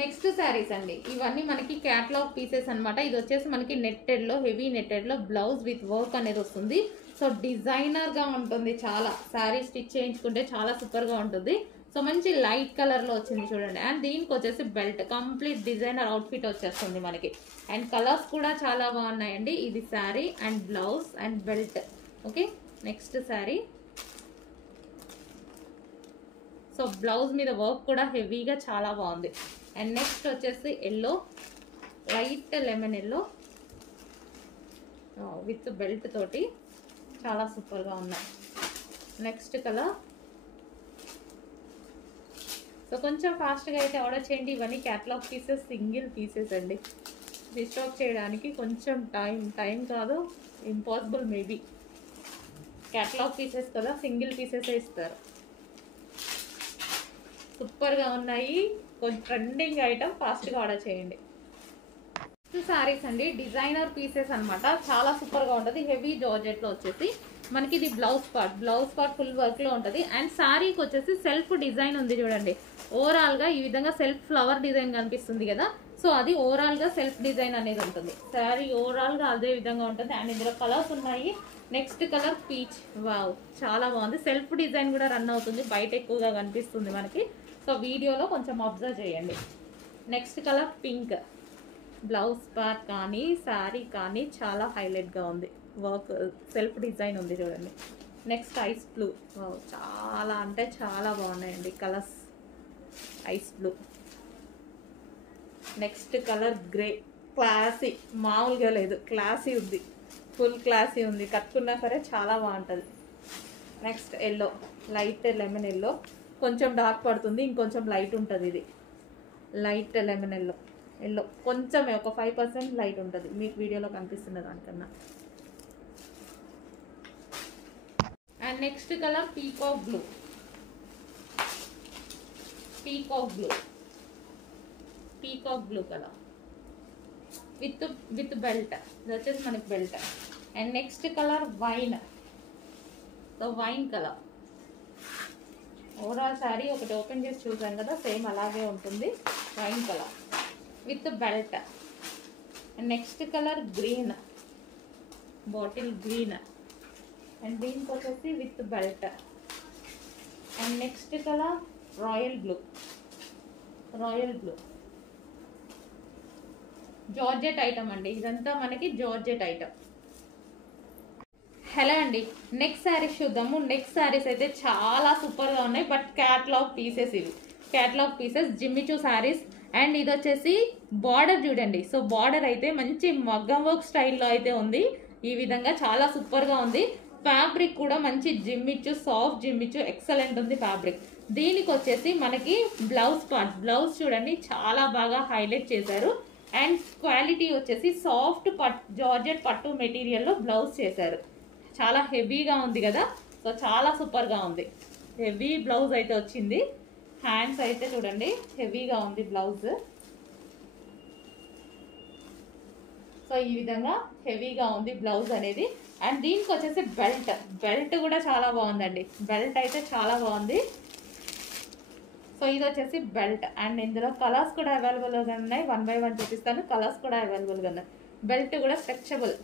Next saris అండి, ఇవన్నీ మనకి క్యాటలాగ్ పీసెస్ అనమాట. ఇది వచ్చేసి మనకి నెట్టెడ్ లో, హెవీ నెట్టెడ్ లో బ్లౌజ్ విత్ వర్క్ అనేది వస్తుంది. సో డిజైనర్ గా ఉంటుంది, చాలా శారీ స్టిచ్ చేయించుకుంటే చాలా సూపర్ గా ఉంటుంది. సో మంచి లైట్ కలర్ లో వచ్చింది చూడండి. అండ్ దీనికి వచ్చేసి బెల్ట్, కంప్లీట్ డిజైనర్ అవుట్ఫిట్ వచ్చేస్తుంది మనకి. అండ్ కలర్స్ కూడా చాలా బాగున్నాయండి. ఇది sari and blouse and belt. Okay, next sari. So blouse మీద వర్క్ కూడా హెవీగా చాలా బాగుంది. అండ్ నెక్స్ట్ వచ్చేసి yellow, light lemon yellow with belt తోటి చాలా సూపర్గా ఉన్నాయి. Next colour. సో కొంచెం ఫాస్ట్గా అయితే ఆర్డర్ చేయండి. ఇవన్నీ క్యాటలాగ్ పీసెస్, సింగిల్ పీసెస్ అండి. రీస్టాక్ చేయడానికి కొంచెం టైం కాదు, ఇంపాసిబుల్ మేబీ. క్యాటలాగ్ పీసెస్ కదా, సింగిల్ పీసెస్ ఇస్తారు. సూపర్గా ఉన్నాయి, కొంచెం ట్రెండింగ్ ఐటమ్, ఫాస్ట్గా ఆర్డర్ చేయండి. సారీస్ అండి, డిజైనర్ పీసెస్ అనమాట. చాలా సూపర్గా ఉంటుంది. హెవీ జార్జెట్లో వచ్చేసి మనకి ఇది బ్లౌజ్ పార్ట్ ఫుల్ వర్క్లో ఉంటుంది. అండ్ శారీకి వచ్చేసి సెల్ఫ్ డిజైన్ ఉంది చూడండి. ఓవరాల్గా ఈ విధంగా సెల్ఫ్ ఫ్లవర్ డిజైన్ కనిపిస్తుంది కదా. సో అది ఓవరాల్గా సెల్ఫ్ డిజైన్ అనేది ఉంటుంది. శారీ ఓవరాల్గా అదే విధంగా ఉంటుంది. అండ్ ఇందులో కలర్స్ ఉన్నాయి. Next colour peach. వావ్, చాలా బాగుంది. సెల్ఫ్ డిజైన్ కూడా రన్ అవుతుంది, బయట ఎక్కువగా కనిపిస్తుంది మనకి. సో వీడియోలో కొంచెం అబ్జర్వ్ చేయండి. Next colour pink. Blouse part కానీ శారీ కానీ చాలా హైలైట్గా ఉంది. వర్క్ సెల్ఫ్ డిజైన్ ఉంది చూడండి. Next ice blue. చాలా అంటే చాలా బాగున్నాయండి colours. Ice blue. Next colour grey. Classy, మామూలుగా లేదు, క్లాసీ ఉంది, ఫుల్ క్లాసీ ఉంది. కట్టుకున్నా సరే చాలా బాగుంటుంది. Next yellow, light lemon yellow. కొంచెం డార్క్ పడుతుంది, ఇంకొంచెం లైట్ ఉంటుంది. ఇది లైట్ లెమన్ ఎల్లో కొంచెమే, ఒక 5% లైట్ ఉంటుంది మీకు వీడియోలో కనిపిస్తున్న దానికన్నా. And next colour peacock blue. Peacock blue colour with belt. ఇది వచ్చేసి మనకి belt. And next colour wine. So wine colour. Overall sari ఒకటి ఓపెన్ చేసి చూసాం కదా, సేమ్ అలాగే ఉంటుంది. Wine colour with belt. And next colour green, bottle green. And దీనికి వచ్చేసి with belt. And next colour royal blue. Georgette item అండి, ఇదంతా మనకి జార్జెట్ ఐటమ్. హలో అండి, నెక్స్ట్ శారీస్ చూద్దాము. నెక్స్ట్ శారీస్ అయితే చాలా సూపర్గా ఉన్నాయి. బట్ క్యాటలాగ్ పీసెస్, ఇవి catalogue pieces, Jimmy Choo saris. And ఇది వచ్చేసి బార్డర్ చూడండి. సో బార్డర్ అయితే మంచి మగ్గం వర్క్ స్టైల్లో అయితే ఉంది. ఈ విధంగా చాలా సూపర్గా ఉంది. ఫ్యాబ్రిక్ కూడా మంచి జిమ్మిచూ, సాఫ్ట్ జిమ్మిచూ, ఎక్సలెంట్ ఉంది ఫ్యాబ్రిక్. దీనికి వచ్చేసి మనకి బ్లౌజ్ పార్ట్, బ్లౌజ్ చూడండి చాలా బాగా హైలైట్ చేశారు. అండ్ క్వాలిటీ వచ్చేసి సాఫ్ట్ జార్జెట్ పట్టు మెటీరియల్లో బ్లౌజ్ చేశారు. చాలా హెవీగా ఉంది కదా. సో చాలా సూపర్గా ఉంది. హెవీ బ్లౌజ్ అయితే వచ్చింది. హ్యాండ్స్ అయితే చూడండి హెవీగా ఉంది బ్లౌజ్. సో ఈ విధంగా హెవీగా ఉంది బ్లౌజ్ అనేది. అండ్ దీనికి వచ్చేసి బెల్ట్ కూడా చాలా బాగుందండి. బెల్ట్ అయితే చాలా బాగుంది. సో ఇది వచ్చేసి బెల్ట్. అండ్ ఇందులో కలర్స్ కూడా అవైలబుల్గా ఉన్నాయి. 1 by 1 చూపిస్తాను. కలర్స్ కూడా అవైలబుల్గా ఉన్నాయి. బెల్ట్ కూడా స్ట్రెచబుల్.